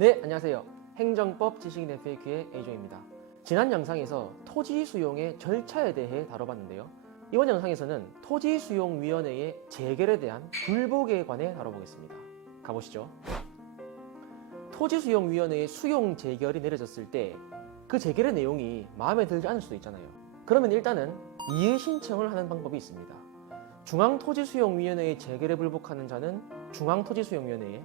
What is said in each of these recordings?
네, 안녕하세요. 행정법 지식인 FAQ의 A조입니다. 지난 영상에서 토지 수용의 절차에 대해 다뤄봤는데요. 이번 영상에서는 토지수용위원회의 재결에 대한 불복에 관해 다뤄보겠습니다. 가보시죠. 토지수용위원회의 수용 재결이 내려졌을 때 그 재결의 내용이 마음에 들지 않을 수도 있잖아요. 그러면 일단은 이의 신청을 하는 방법이 있습니다. 중앙토지수용위원회의 재결에 불복하는 자는 중앙토지수용위원회에,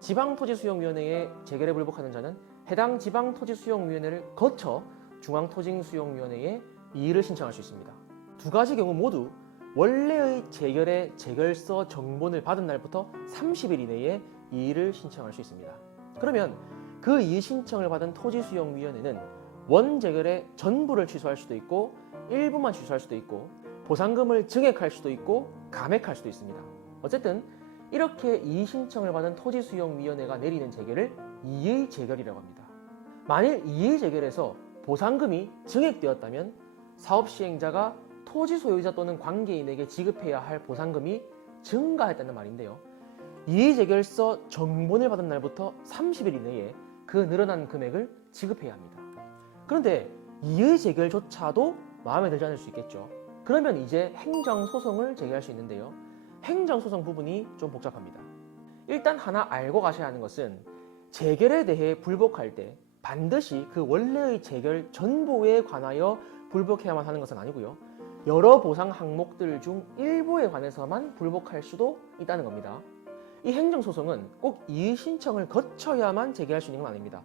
지방토지수용위원회의 재결에 불복하는 자는 해당 지방토지수용위원회를 거쳐 중앙토지수용위원회에 이의를 신청할 수 있습니다. 두 가지 경우 모두 원래의 재결의 재결서 정본을 받은 날부터 30일 이내에 이의를 신청할 수 있습니다. 그러면 그 이의 신청을 받은 토지수용위원회는 원재결의 전부를 취소할 수도 있고 일부만 취소할 수도 있고 보상금을 증액할 수도 있고 감액할 수도 있습니다. 어쨌든 이렇게 이의 신청을 받은 토지수용위원회가 내리는 재결을 이의 재결이라고 합니다. 만일 이의 재결에서 보상금이 증액되었다면 사업시행자가 토지 소유자 또는 관계인에게 지급해야 할 보상금이 증가했다는 말인데요. 이의 재결서 정본을 받은 날부터 30일 이내에 그 늘어난 금액을 지급해야 합니다. 그런데 이의 재결조차도 마음에 들지 않을 수 있겠죠. 그러면 이제 행정소송을 제기할 수 있는데요. 행정소송 부분이 좀 복잡합니다. 일단 하나 알고 가셔야 하는 것은 재결에 대해 불복할 때 반드시 그 원래의 재결 전부에 관하여 불복해야만 하는 것은 아니고요. 여러 보상 항목들 중 일부에 관해서만 불복할 수도 있다는 겁니다. 이 행정소송은 꼭 이의 신청을 거쳐야만 제기할 수 있는 건 아닙니다.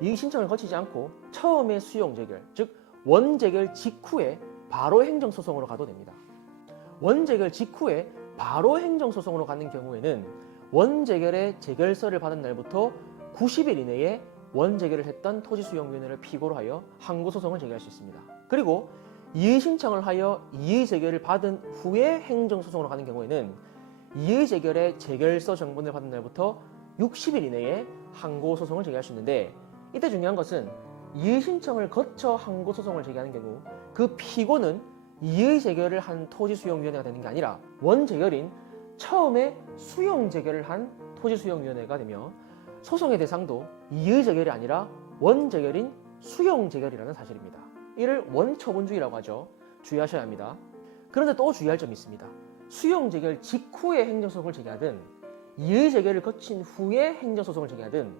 이의 신청을 거치지 않고 처음에 수용 재결, 즉 원재결 직후에 바로 행정소송으로 가도 됩니다. 원재결 직후에 바로 행정소송으로 가는 경우에는 원재결의 재결서를 받은 날부터 90일 이내에 원재결을 했던 토지수용위원회를 피고로 하여 항고소송을 제기할 수 있습니다. 그리고 이의 신청을 하여 이의 재결을 받은 후에 행정소송으로 가는 경우에는 이의 재결의 재결서 정본을 받은 날부터 60일 이내에 항고소송을 제기할 수 있는데, 이때 중요한 것은 이의 신청을 거쳐 항고소송을 제기하는 경우 그 피고는 이의 재결을 한 토지수용위원회가 되는 게 아니라 원재결인 처음에 수용재결을 한 토지수용위원회가 되며 소송의 대상도 이의 재결이 아니라 원재결인 수용재결이라는 사실입니다. 이를 원처분주의라고 하죠. 주의하셔야 합니다. 그런데 또 주의할 점이 있습니다. 수용재결 직후에 행정소송을 제기하든 이의 재결을 거친 후에 행정소송을 제기하든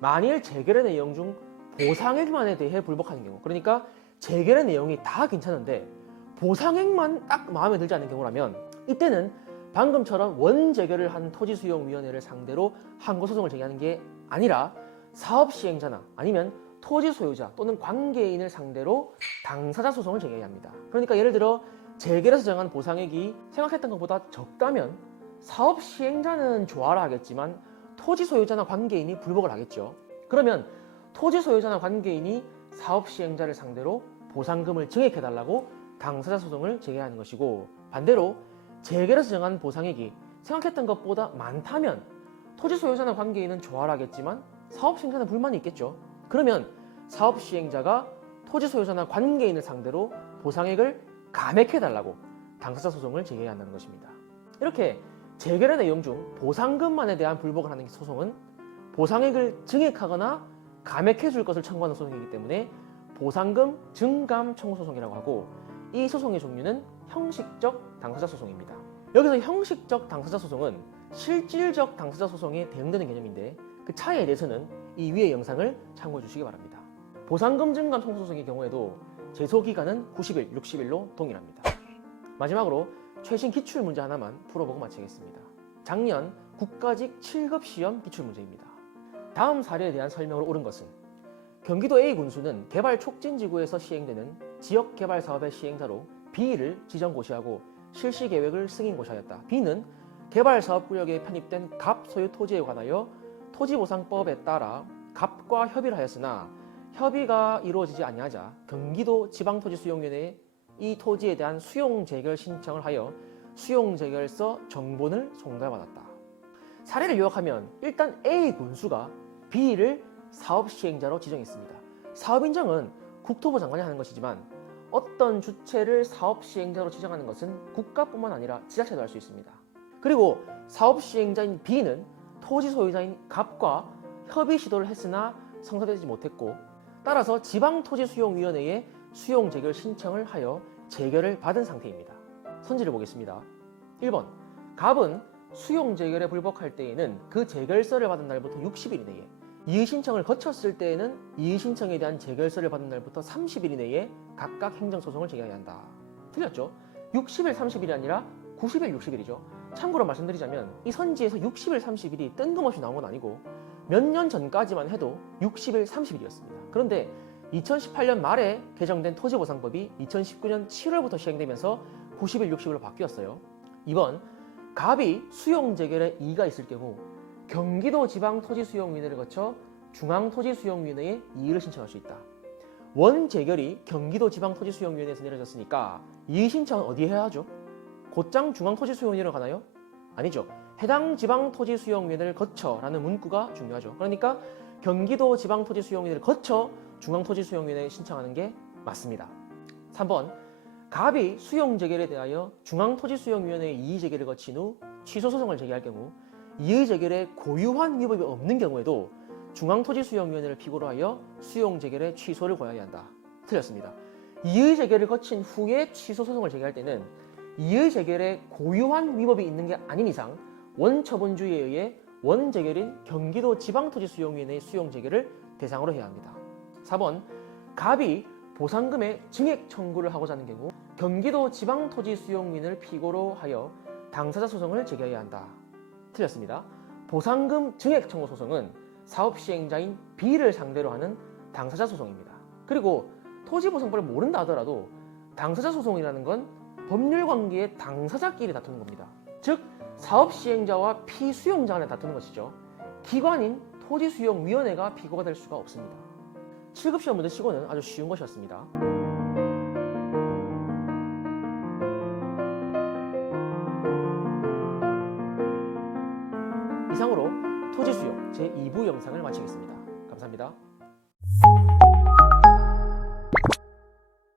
만일 재결의 내용 중 보상액만에 대해 불복하는 경우, 그러니까 재결의 내용이 다 괜찮은데 보상액만 딱 마음에 들지 않는 경우라면 이때는 방금처럼 원재결을 한 토지수용위원회를 상대로 항고소송을 제기하는 게 아니라 사업시행자나 아니면 토지 소유자 또는 관계인을 상대로 당사자 소송을 제기해야 합니다. 그러니까 예를 들어 재결에서 정한 보상액이 생각했던 것보다 적다면 사업 시행자는 좋아라 하겠지만 토지 소유자나 관계인이 불복을 하겠죠. 그러면 토지 소유자나 관계인이 사업 시행자를 상대로 보상금을 증액해달라고 당사자 소송을 제기해야 하는 것이고, 반대로 재결에서 정한 보상액이 생각했던 것보다 많다면 토지 소유자나 관계인은 좋아라 하겠지만 사업 시행자는 불만이 있겠죠. 그러면 사업 시행자가 토지 소유자나 관계인을 상대로 보상액을 감액해달라고 당사자 소송을 제기해야 한다는 것입니다. 이렇게 재결의 내용 중 보상금만에 대한 불복을 하는 소송은 보상액을 증액하거나 감액해줄 것을 청구하는 소송이기 때문에 보상금 증감 청구 소송이라고 하고, 이 소송의 종류는 형식적 당사자 소송입니다. 여기서 형식적 당사자 소송은 실질적 당사자 소송에 대응되는 개념인데 그 차이에 대해서는 이 위의 영상을 참고해 주시기 바랍니다. 보상금 증감 청구 소송의 경우에도 제소기간은 90일, 60일로 동일합니다. 마지막으로 최신 기출문제 하나만 풀어보고 마치겠습니다. 작년 국가직 7급 시험 기출문제입니다. 다음 사례에 대한 설명으로 옳은 것은 경기도 A군수는 개발 촉진지구에서 시행되는 지역개발사업의 시행자로 B를 지정고시하고 실시계획을 승인고시하였다. B는 개발사업구역에 편입된 갑 소유 토지에 관하여 토지보상법에 따라 갑과 협의를 하였으나 협의가 이루어지지 아니하자 경기도 지방토지수용위원회에 이 토지에 대한 수용재결 신청을 하여 수용재결서 정본을 송달받았다. 사례를 요약하면 일단 A군수가 B를 사업시행자로 지정했습니다. 사업인정은 국토부 장관이 하는 것이지만 어떤 주체를 사업시행자로 지정하는 것은 국가뿐만 아니라 지자체도 할 수 있습니다. 그리고 사업시행자인 B는 토지 소유자인 갑과 협의 시도를 했으나 성사되지 못했고, 따라서 지방토지수용위원회에 수용 재결 신청을 하여 재결을 받은 상태입니다. 선지를 보겠습니다. 1번, 갑은 수용 재결에 불복할 때에는 그 재결서를 받은 날부터 60일 이내에, 이의 신청을 거쳤을 때에는 이의 신청에 대한 재결서를 받은 날부터 30일 이내에 각각 행정소송을 제기해야 한다. 틀렸죠? 60일, 30일이 아니라 90일, 60일이죠. 참고로 말씀드리자면 이 선지에서 60일, 30일이 뜬금없이 나온 건 아니고 몇 년 전까지만 해도 60일, 30일이었습니다. 그런데 2018년 말에 개정된 토지보상법이 2019년 7월부터 시행되면서 90일, 60일로 바뀌었어요. 2번, 갑이 수용 재결에 이의가 있을 경우 경기도지방토지수용위원회를 거쳐 중앙토지수용위원회에 이의를 신청할 수 있다. 원 재결이 경기도지방토지수용위원회에서 내려졌으니까 이의 신청은 어디에 해야 하죠? 곧장 중앙토지수용위원회로 가나요? 아니죠. 해당 지방토지수용위원회를 거쳐라는 문구가 중요하죠. 그러니까 경기도지방토지수용위원회를 거쳐 중앙토지수용위원회에 신청하는 게 맞습니다. 3번, 갑이 수용 재결에 대하여 중앙토지수용위원회의 이의 재결을 거친 후 취소 소송을 제기할 경우 이의 재결에 고유한 위법이 없는 경우에도 중앙토지수용위원회를 피고로 하여 수용 재결의 취소를 고려해야 한다. 틀렸습니다. 이의 재결을 거친 후에 취소 소송을 제기할 때는 이의 재결에 고유한 위법이 있는 게 아닌 이상 원처분주의에 의해 원재결인 경기도지방토지수용위원회의 수용 재결을 대상으로 해야 합니다. 4번, 갑이 보상금의 증액 청구를 하고자 하는 경우 경기도지방토지수용위원회를 피고로 하여 당사자 소송을 제기해야 한다. 틀렸습니다. 보상금 증액 청구 소송은 사업 시행자인 B를 상대로 하는 당사자 소송입니다. 그리고 토지보상법을 모른다 하더라도 당사자 소송이라는 건 법률 관계의 당사자끼리 다투는 겁니다. 즉 사업 시행자와 피수용자 간에 다투는 것이죠. 기관인 토지수용위원회가 피고가 될 수가 없습니다. 7급 시험 문제 치고는 아주 쉬운 것이었습니다. 이상으로 토지수용 제2부 영상을 마치겠습니다. 감사합니다.